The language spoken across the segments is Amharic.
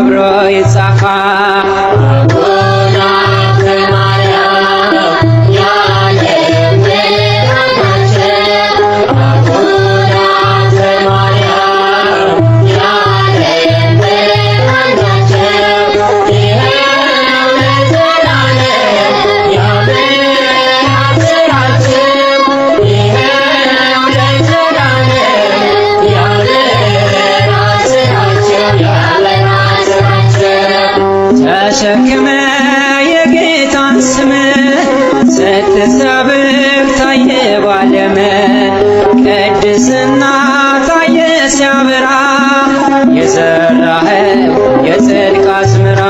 ክብሮ ይጻፋል። ተሸክመ የጌታን ስም ስትሰብክ ታየ ባለም ቅድስና ታየ ሲያበራ የዘራኸው የጽድቅ አዝመራ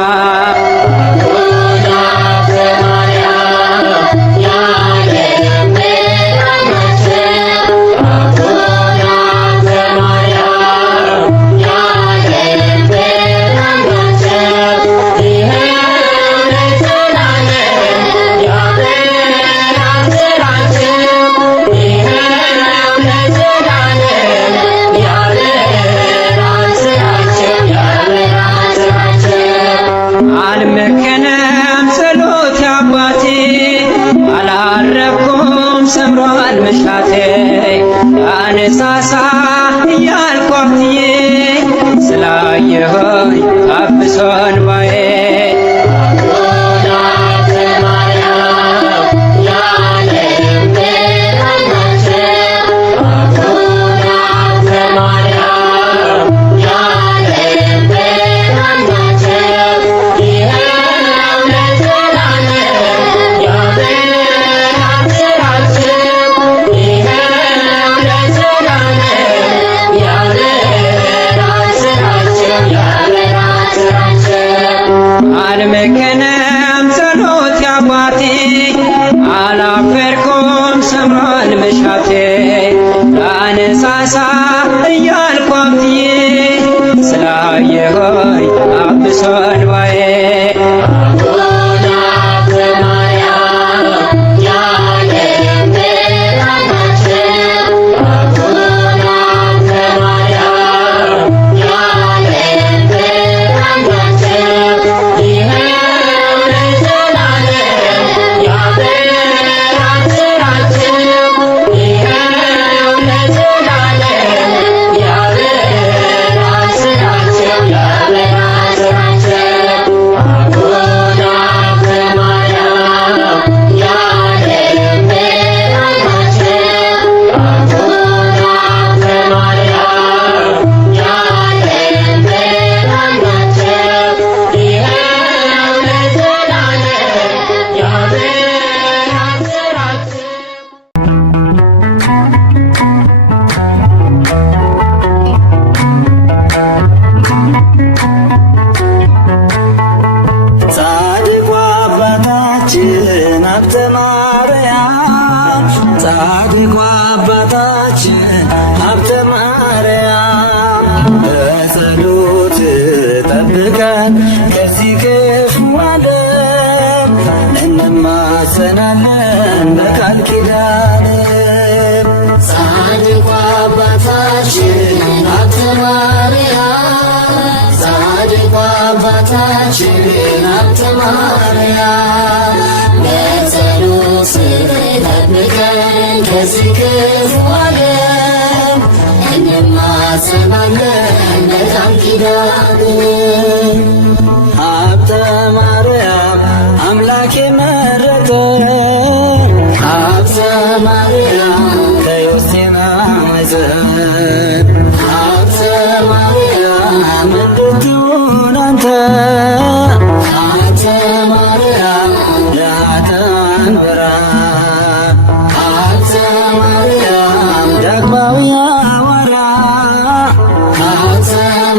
አልመከነም ጸሎት አባቴ አላረኩም ሰምሯል መሻቴ አነሳሳ እያልኩ አብትዬ ስላየሆኝ ታብሶ እንባዬ አልመከነም ጸሎት አባቴ አላፈርኩም ሰምሯል መሻቴ ላነሳሳ እያልኩ አብትዬ ስላየሆኝ አብሶ እንባዬ ጻድቁ አባታችን ሀብተ ማርያም በጸሎት ጠብቀን ከዚህ ክፉ ዓለም እንማጸናለን በቃል ኪዳን። ጻድቁ አባታችን ሀብተ ማርያም ጻድቁ አባታችን ሀብተ ማርያም በጸሎት ጠብቀን ከዚህ ክፉ ዓለም እንማጸናለን በቃል ኪዳን። ሀብተ ማርያም አምላክ መረጠ ሀብተ ማርያም ከዮሴና ማኅፀን ሀብተ ማርያም እንድትሆን አንተ ሀብተ ማርያም ለኃጥአን ብርሃን ሀብተ ማርያም ዳግማዊ ሐዋርያ ሀብተ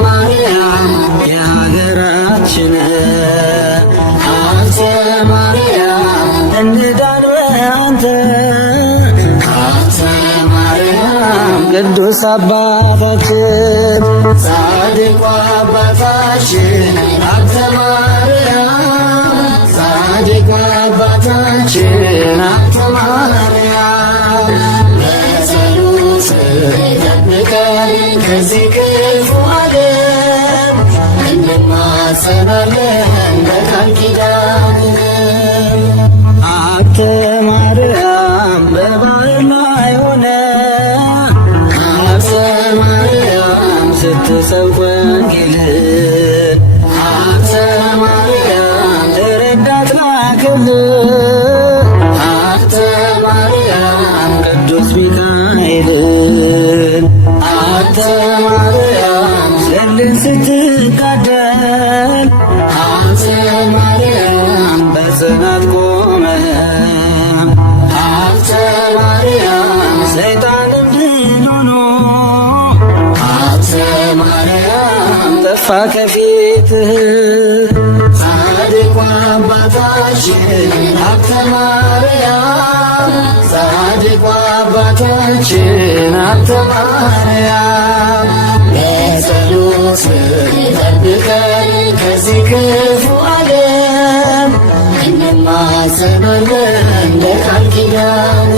ማርያም የሀገራችን ሀብተ ማርያም እንዳን በአንተ ሀብተ ማርያም ቅዱስ አባታችን ጻድቁ አባታችን ሀብተ ማርያም ጻድቁ አባታችን ሀብተ ማርያም በጸሎት ጠብቀን ከዚህ ክፉ ዓለም እንማ እንማጸናለን በቃል ኪዳን አንተ ማርያም በባህር ላይ ሆነ አንተ ማርያም ስትሰብክ ወንጌልን አንተ ማርያም ረዳት ላክልን አንተ ማርያም ቅዱስ ሚካኤልን አንተ ማርያም ዘልን ስትጋደል አንተ ማርያም በጽናት ቆመህ አንተ ማርያም ሰይጣንም ድል ሆኖ አንተ ማርያም ጠፋ ከፊትህ ጻድቁ አባታችን አንተ ማርያም ጻድቁ አባታችን አንተ ማርያም በጸሎት ጠብቀን ከዚህ ክፉ ዓለም እንማጸናለን በቃል ኪዳን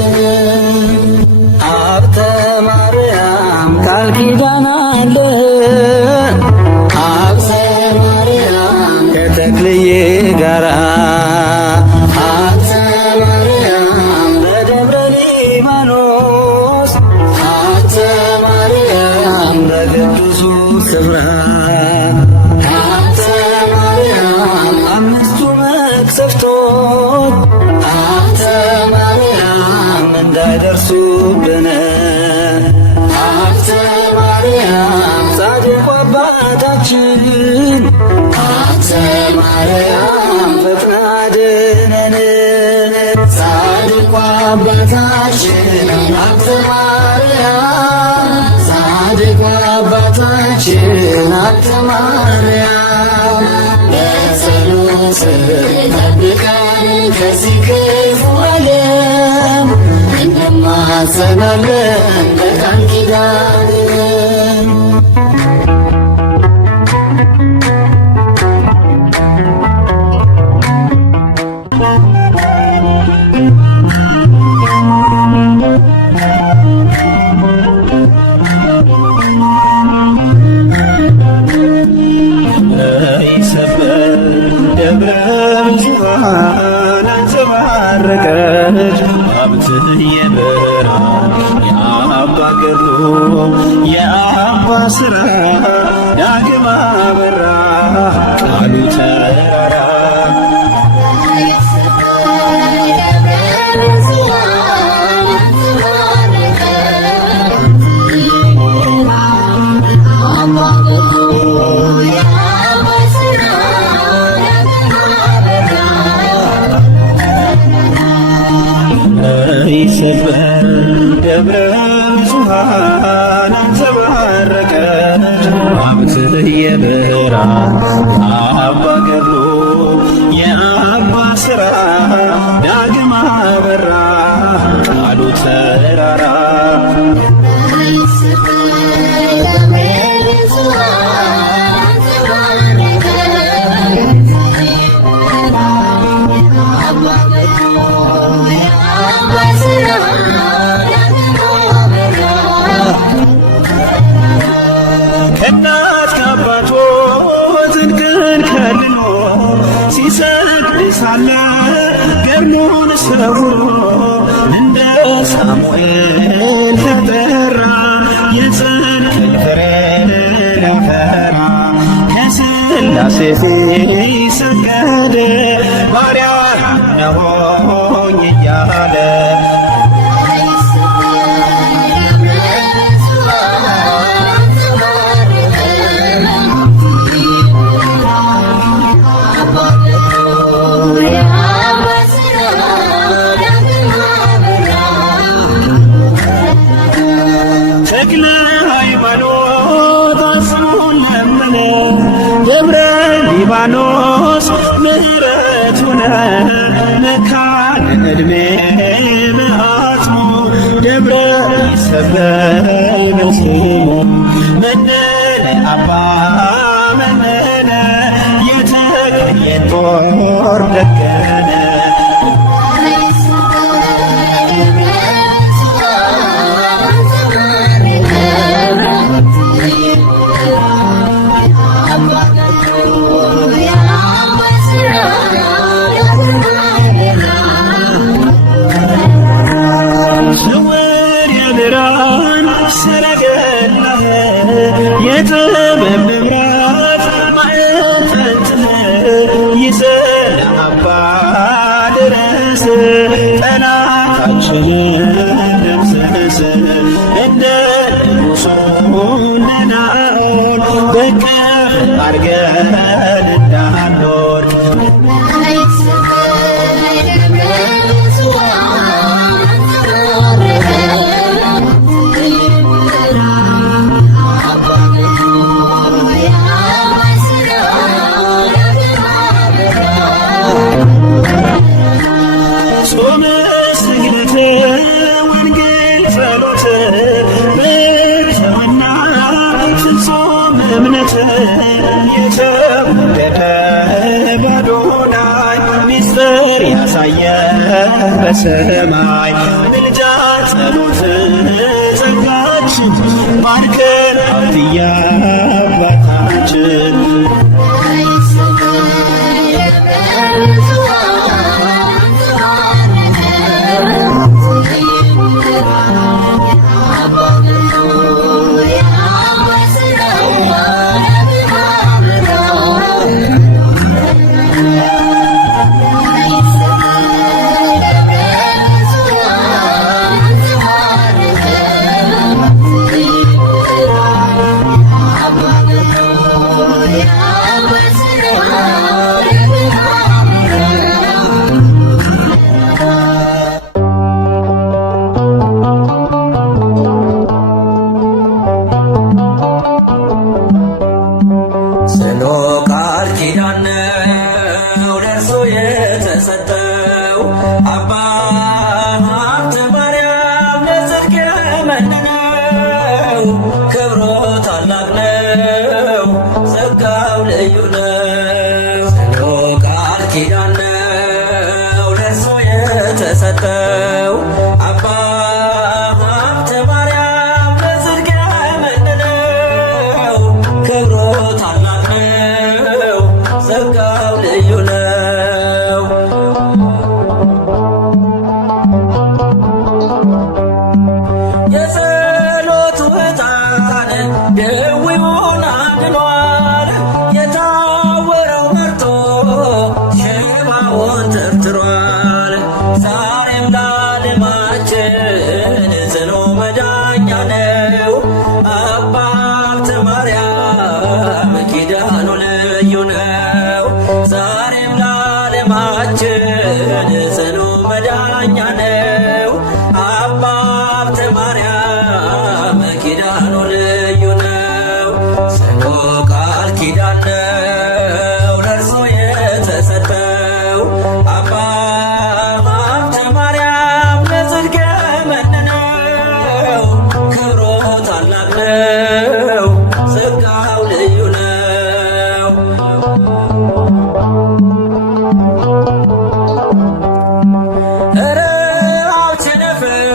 ሀብተ ማርያም ቃል ኪዳን አለ ሀብተ ማርያም ከተክልዬ ጋራ ሀብተ ማርያም በደብረ ሊባኖስ ሀብተ ማርያም በቅዱሱ ስፍራ ሀብተ ማርያም አምስቱ መቅሰፍቶች ሀብተ ማርያም እንዳይደርሱብን ሀብተ ማርያም ጻድቁ አባታችን ሀብተ ማርያም ፈጥና አድነን ጻድቁ አባታችን ሀብተ ማርያም ጻድቁ አባታችን ሀብተ ማርያም በጸሎት ጠብቀን ከዚህ ክፉ ዓለም እንማጸናለን በቃል ኪዳን ይሰበር ደብረ ብዙኃን አንጸባረቀች ሀብትህ የበራ የአባ ገድሉ የአባ ሥራ ዳግም አበራ ቃሉ ተራራ ይሰበር ደብረ ብዙኃን አንጸባረቀች ሀብትህ የበራ የአባ ገድሉ የአባ ሥራ ዳግም አበራ ቃሉ ተራራ ከእናት ከአባቱ ጽድቅን ከልሎ ሲሰግድ ሳለ ገድሉን ሰውሮ እንደ ሳሙኤል ተጠራ የጽድቅ ፍሬ ሊያፈራ ከሥላሴ ፊት ሰገደ ባሪያ ነሆኝ እያለ ተክለ ሃይማኖት አጽሙን ለመነ ደብረ ሊባኖስ ምሕረት ሆነ መካነ ዕድሜ በአጽሙ ደብረ ይሰበር በስሙ መነነ አባ መነነ የተክልዬን ጦር ደገነ ደምስስ እንደ ንጉሡ እንደ ናኦል በቅፍ አድርገን እንዳንኖር ጾመ ስግደት ወንጌል ጸሎት በርሰውና ፍጹም እምነት የተወደደ በአዶናይ ሚስጥር ያሳየ በሰማይ ምልጃ ጸሎት ጸጋችን ባርከን አብያ አባታችን ጽኑ ቃል ኪዳን ነው ለእርሱ የተሰጠው አባ ሀብተ ማርያም ለጽድቅ የመነነው ክብሩ ታላቅ ነው ጸጋው ልዩ ነው። ጽኑ ቃል ኪዳን ነው ለእርሱ የተሰጠው አባ ሀብተ ማርያም ለጽድቅ የመነነው ክብሩ ታላቅ ጸጋው ልዩ ነው። የጸሎቱ ዕጣን ደዌውን አድኗል። የታወረው በርቶ ሽባውን ተርትሯል። ዛሬም ለዓለማችን ጽኑ መዳኛ ነው አባ ሀብተ ማርያም ኪዳኑ ልዩ ነው። ዛሬም ለዓለማችን ጽኑ መዳኛ ነው አባ ሀብተ ማርያም ኪዳኑ ልዩ ነው። ጽኑ ቃል ኪዳን ነው ለእርሱ የተሰጠው አባ ሀብተ ማርያም ለጽድቅ የመነነው ክብሩ ታላቅ ነው ጸጋው ልዩ ነው። ረሃብ ቸነፈር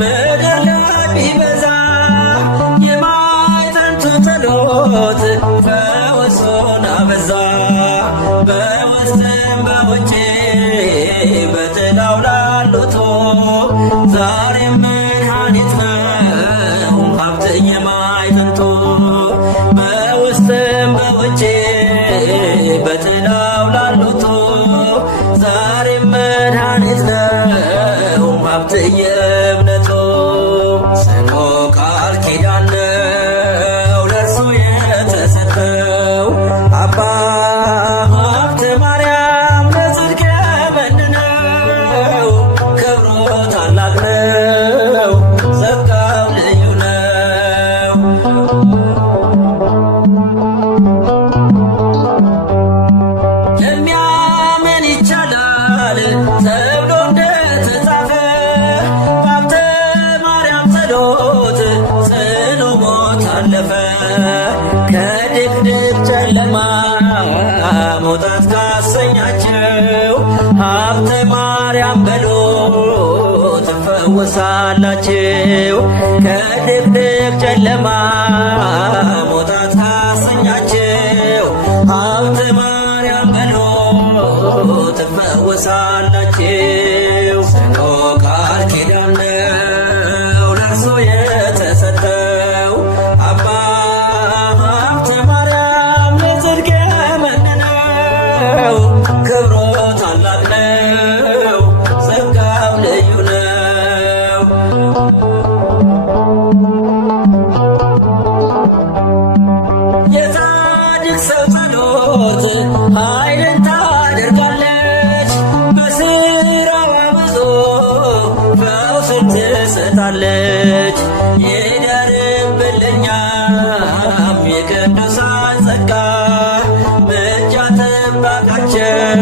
ምድር ላይ ቢበዛ የማዕጠንቱ ጸሎት ፈውሱን አበዛ። በውስጥም በውጭ በጥላው ላሉት ዛሬም መድኃኒት ነው ሀብት የማዕጠንቱ በውስጥም በውጭ በጥላው ላሉት ዛሬም መድኃኒት ነው ሀብት የእምነቱ። ጽኑ ቃል ኪዳን ነው ለእርሱ የተሰጠው አባ ሀብተ ማርያም ለጽድቅ የመነነው ክብሩ ታላቅ ነው ጸጋው ልዩ ነው። የሚያምን ይቻላል ተብሎ እንደተጻፈ በሀብተ ማርያም ጸሎት ጽኑ ሞት አለፈ። ከድቅድቅ ጨለማ መውጣት ካሰኛቸው ሀብተ ማርያም በሎ ትፈወሳላችሁ። ከድቅድቅ ጨለማ መውጣት ካሰኛቸው ሀብተ ማርያም በሎ ትፈወሳላችሁ። ጽኑ ቃል ኪዳን ነው ለእርሱ የተሰጠው አባ ሀብተ ማርያም ለጽድቅ የመነነው ክብሩ ታላቅ ነው ጸጋው ልዩ ነው። ጸሎት ኃይልን ታደርጋለች። በስራዋ ብዙ ፈውስን ትሰጣለች። ይደርብልኛም የቅዱሳን ጸጋ ምልጃ ጥበቃቸው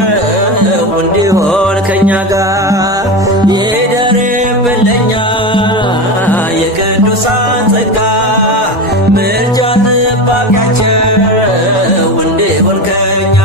እንዲሆን ከኛ ጋር። ይደርብልኛ የቅዱሳን ጸጋ ምልጃ ጥበቃቸው እንዲሆን ከኛ